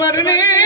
मरने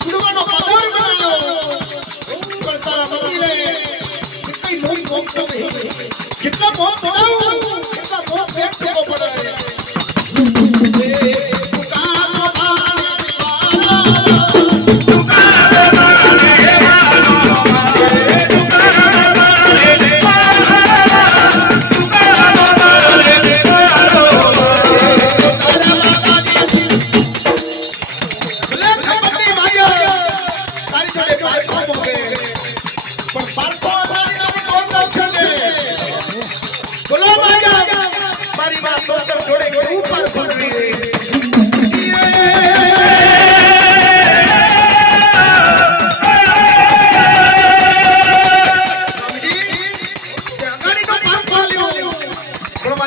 తిరుమల పదార్థాలు కడతారా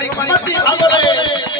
மாறி அவரே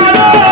Bravo!